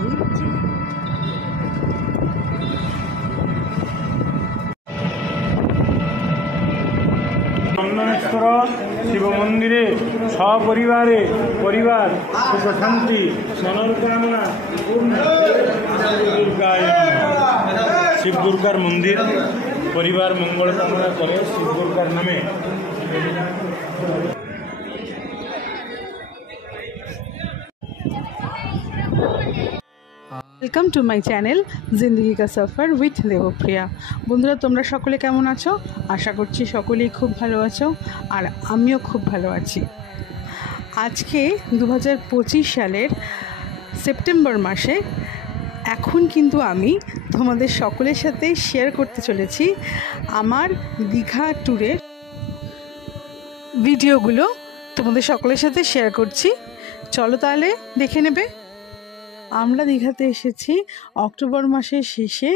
চন্দনেশ্বর শিব মন্দিরে সপরিবারে পরিবার সুখ শান্তি মনের কামনা শিব দুর্গার মন্দির পরিবার মঙ্গল কামনা করে শিব দুর্গার নামে। ওয়েলকাম টু মাই চ্যানেল জিন্দগি কা সফর উইথ দেবপ্রিয়া। বন্ধুরা, তোমরা সকলে কেমন আছো? আশা করছি সকলেই খুব ভালো আছো, আর আমিও খুব ভালো আছি। আজকে 2025 সালের সেপ্টেম্বর মাসে এখন কিন্তু আমি তোমাদের সকলের সাথে শেয়ার করতে চলেছি আমার দীঘা ট্যুরের ভিডিওগুলো। তোমাদের সকলের সাথে শেয়ার করছি, চলো তাহলে দেখে নেবে। আমরা দীঘাতে এসেছি অক্টোবর মাসের শেষে।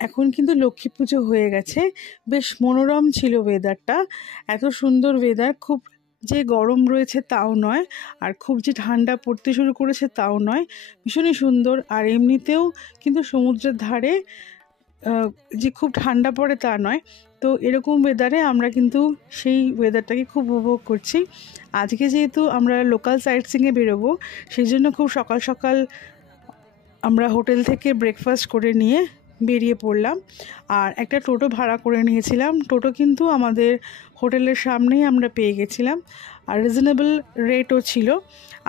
এখন কিন্তু লক্ষ্মী পুজো হয়ে গেছে। বেশ মনোরম ছিল ওয়েদারটা, এত সুন্দর ওয়েদার। খুব যে গরম রয়েছে তাও নয়, আর খুব যে ঠান্ডা পড়তে শুরু করেছে তাও নয়, ভীষণই সুন্দর। আর এমনিতেও কিন্তু সমুদ্রের ধারে যে খুব ঠান্ডা পড়ে তা নয়। তো এরকম ওয়েদারে আমরা কিন্তু সেই ওয়েদারটাকে খুব উপভোগ করছি। আজকে যেহেতু আমরা লোকাল সাইট সিইংয়ে বেরোবো, সেই জন্য খুব সকাল সকাল আমরা হোটেল থেকে ব্রেকফাস্ট করে নিয়ে বেরিয়ে পড়লাম। আর একটা টোটো ভাড়া করে নিয়েছিলাম। টোটো কিন্তু আমাদের হোটেলের সামনেই আমরা পেয়ে গেছিলাম, আর রিজনেবল রেটও ছিল।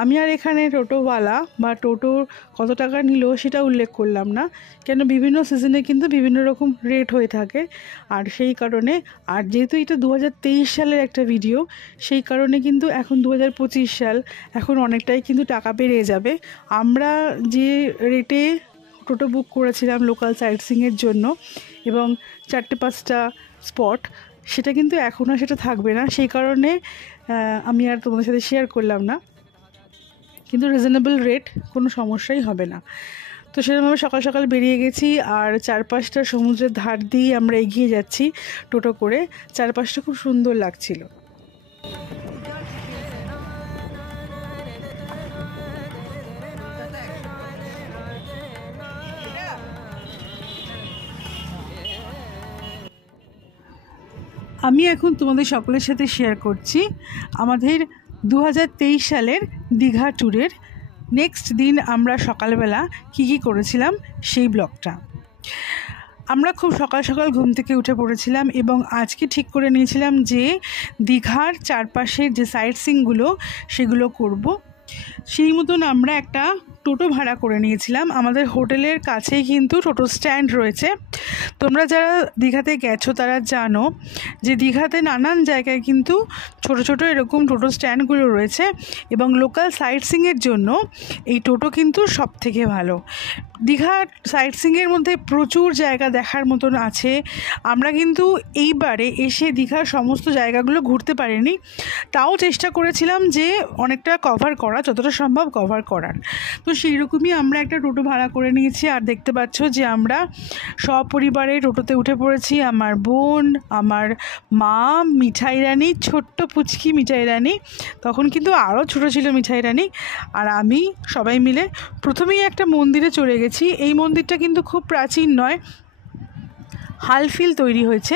আমি আর এখানে টোটোওয়ালা বা টোটোর কত টাকা নিল সেটা উল্লেখ করলাম না, কেন বিভিন্ন সিজনে কিন্তু বিভিন্ন রকম রেট হয়ে থাকে। আর সেই কারণে, আর যেহেতু এটা 2023 সালের একটা ভিডিও, সেই কারণে কিন্তু এখন 2025 সাল, এখন অনেকটাই কিন্তু টাকা বেড়ে যাবে। আমরা যে রেটে টোটো বুক করেছিলাম লোকাল সাইট সিইংয়ের জন্য এবং 4-5টা স্পট, সেটা কিন্তু এখন আর সেটা থাকবে না। সেই কারণে আমি আর তোমাদের সাথে শেয়ার করলাম না, কিন্তু রিজনেবল রেট, কোনো সমস্যাই হবে না। তো সেরকমভাবে সকাল সকাল বেরিয়ে গেছি, আর 4-5টা সমুদ্রের ধার দিয়ে আমরা এগিয়ে যাচ্ছি টোটো করে। চারপাশটা খুব সুন্দর লাগছিল। আমি এখন তোমাদের সকলের সাথে শেয়ার করছি আমাদের 2023 সালের দীঘা ট্যুরের নেক্সট দিন আমরা সকালবেলা কী করেছিলাম সেই ব্লগটা। আমরা খুব সকাল সকাল ঘুম থেকে উঠে পড়েছিলাম এবং আজকে ঠিক করে নিয়েছিলাম যে দীঘার চারপাশের যে সাইট সিইংগুলো সেগুলো করব। সেই মতন আমরা একটা টোটো ভাড়া করে নিয়েছিলাম। আমাদের হোটেলের কাছেই কিন্তু টোটো স্ট্যান্ড রয়েছে। তোমরা যারা দীঘাতে গেছো তারা জানো যে দীঘাতে নানান জায়গায় কিন্তু ছোট ছোট এরকম টোটো স্ট্যান্ডগুলো রয়েছে, এবং লোকাল সাইট সিইংয়ের জন্য এই টোটো কিন্তু সব থেকে ভালো। দীঘার সাইট সিইংয়ের মধ্যে প্রচুর জায়গা দেখার মতন আছে। আমরা কিন্তু এইবারে এসে দীঘার সমস্ত জায়গাগুলো ঘুরতে পারিনি, তাও চেষ্টা করেছিলাম যে অনেকটা কভার করা, যতটা সম্ভব কভার করার। তো সেই রকমই আমরা একটা টোটো ভাড়া করে নিয়েছি। আর দেখতে পাচ্ছ যে আমরা সপরিবারে টোটোতে উঠে পড়েছি। আমার বোন, আমার মা, মিঠাই রানী, ছোট্ট পুচকি মিঠাই রানী, তখন কিন্তু আরও ছোটো ছিল মিঠাই রানী, আর আমি, সবাই মিলে প্রথমেই একটা মন্দিরে চলে গেছি। এই মন্দিরটা কিন্তু খুব প্রাচীন নয়, হালফিল তৈরি হয়েছে,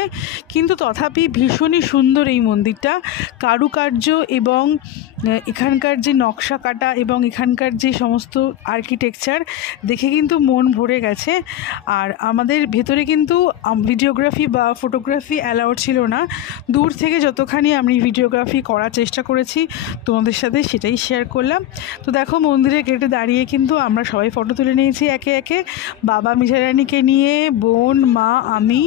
কিন্তু তথাপি ভীষণই সুন্দর এই মন্দিরটা। কারুকার্য এবং এখানকার যে নকশা কাটা এবং এখানকার যে সমস্ত আর্কিটেকচার দেখে কিন্তু মন ভরে গেছে। আর আমাদের ভেতরে কিন্তু ভিডিওগ্রাফি বা ফটোগ্রাফি অ্যালাউড ছিল না। দূর থেকে যতখানি আমি ভিডিওগ্রাফি করার চেষ্টা করেছি তোমাদের সাথে সেটাই শেয়ার করলাম। তো দেখো, মন্দিরের গেটে দাঁড়িয়ে কিন্তু আমরা সবাই ফটো তুলে নিয়েছি একে একে। বাবা মিঠাই রানীকে নিয়ে, বোন, মা, আমি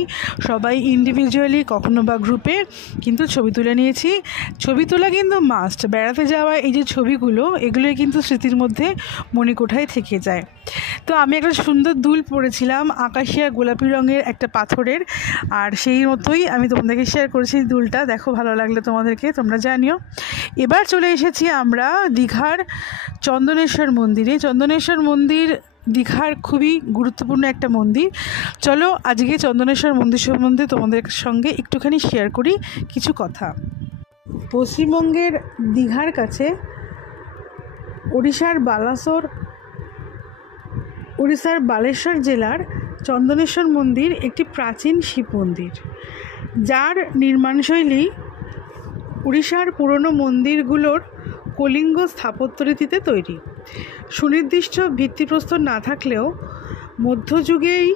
সবাই ইন্ডিভিজুয়ালি কখনো বা গ্রুপে কিন্তু ছবি তুলে নিয়েছি। ছবি তোলা কিন্তু মাস্ট। বেড়াতে যাওয়া এই যে ছবিগুলো, এগুলোই কিন্তু স্মৃতির মধ্যে মণিকোঠায় থেকে যায়। তো আমি একটা সুন্দর দুল পরেছিলাম, আকাশিয়া গোলাপি রঙের একটা পাথরের, আর সেই মতোই আমি তোমাদেরকে শেয়ার করেছি দুলটা। দেখো, ভালো লাগলে তোমাদেরকে, তোমরা জানিও। এবার চলে এসেছি আমরা দীঘার চন্দনেশ্বর মন্দিরে। চন্দনেশ্বর মন্দির দীঘার খুবই গুরুত্বপূর্ণ একটা মন্দির। চলো আজকে চন্দনেশ্বর মন্দির সম্বন্ধে তোমাদের সঙ্গে একটুখানি শেয়ার করি কিছু কথা। পশ্চিমবঙ্গের দীঘার কাছে ওড়িশার বালাসোর উড়িষ্যার বালেশ্বর জেলার চন্দনেশ্বর মন্দির একটি প্রাচীন শিব মন্দির, যার নির্মাণশৈলী উড়িষ্যার পুরনো মন্দিরগুলোর কলিঙ্গ স্থাপত্যরীতিতে তৈরি। সুনির্দিষ্ট ভিত্তিপ্রস্তর না থাকলেও মধ্যযুগেই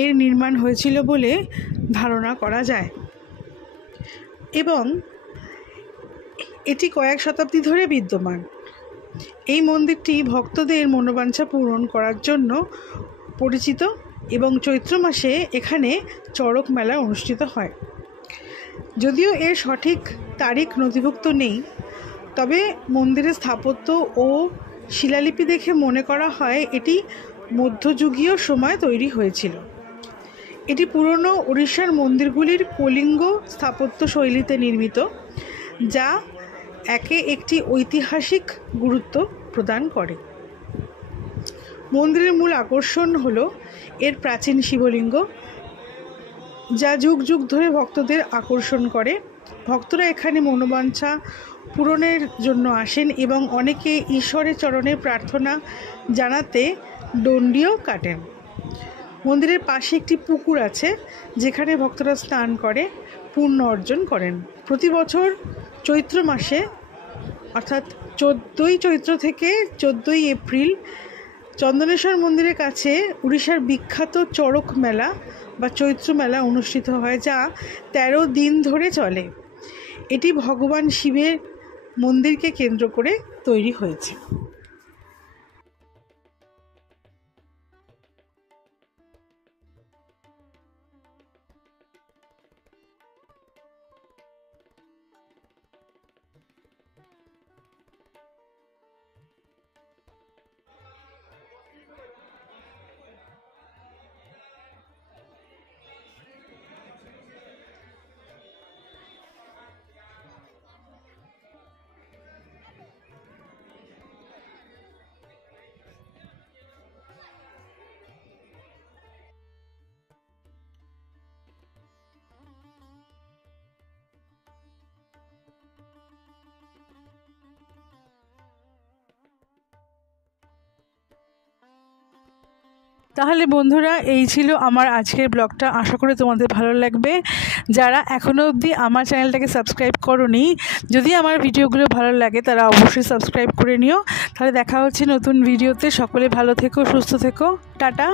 এর নির্মাণ হয়েছিল বলে ধারণা করা যায় এবং এটি কয়েক শতাব্দী ধরে বিদ্যমান। এই মন্দিরটি ভক্তদের মনোবাঞ্ছা পূরণ করার জন্য পরিচিত এবং চৈত্র মাসে এখানে চড়ক মেলা অনুষ্ঠিত হয়। যদিও এর সঠিক তারিখ নথিভুক্ত নেই, তবে মন্দিরের স্থাপত্য ও শিলালিপি দেখে মনে করা হয় এটি মধ্যযুগীয় সময় তৈরি হয়েছিল। এটি পুরনো উড়িষ্যার মন্দিরগুলির কলিঙ্গ স্থাপত্য শৈলীতে নির্মিত, যা একে একটি ঐতিহাসিক গুরুত্ব প্রদান করে। মন্দিরের মূল আকর্ষণ হলো এর প্রাচীন শিবলিঙ্গ, যা যুগ যুগ ধরে ভক্তদের আকর্ষণ করে। ভক্তরা এখানে মনোবাঞ্ছা পূরণের জন্য আসেন এবং অনেকে ঈশ্বরের চরণে প্রার্থনা জানাতে দণ্ডিও কাটেন। মন্দিরের পাশে একটি পুকুর আছে, যেখানে ভক্তরা স্নান করে পুণ্য অর্জন করেন। প্রতি বছর চৈত্র মাসে অর্থাৎ 14ই চৈত্র থেকে 14ই এপ্রিল চন্দনেশ্বর মন্দিরের কাছে উড়িষ্যার বিখ্যাত চড়ক মেলা বা চৈত্র মেলা অনুষ্ঠিত হয়, যা 13 দিন ধরে চলে। এটি ভগবান শিবের মন্দিরকে কেন্দ্র করে তৈরি হয়েছে। তাহলে বন্ধুরা, এই ছিল আমার আজকের ব্লগটা। আশা করি তোমাদের ভালো লাগবে। যারা এখনও অবধি আমার চ্যানেলটাকে সাবস্ক্রাইব করোনি, যদি আমার ভিডিওগুলো ভালো লাগে তারা অবশ্যই সাবস্ক্রাইব করে নিও। তাহলে দেখা হচ্ছে নতুন ভিডিওতে। সকলে ভালো থেকো, সুস্থ থেকো, টাটা।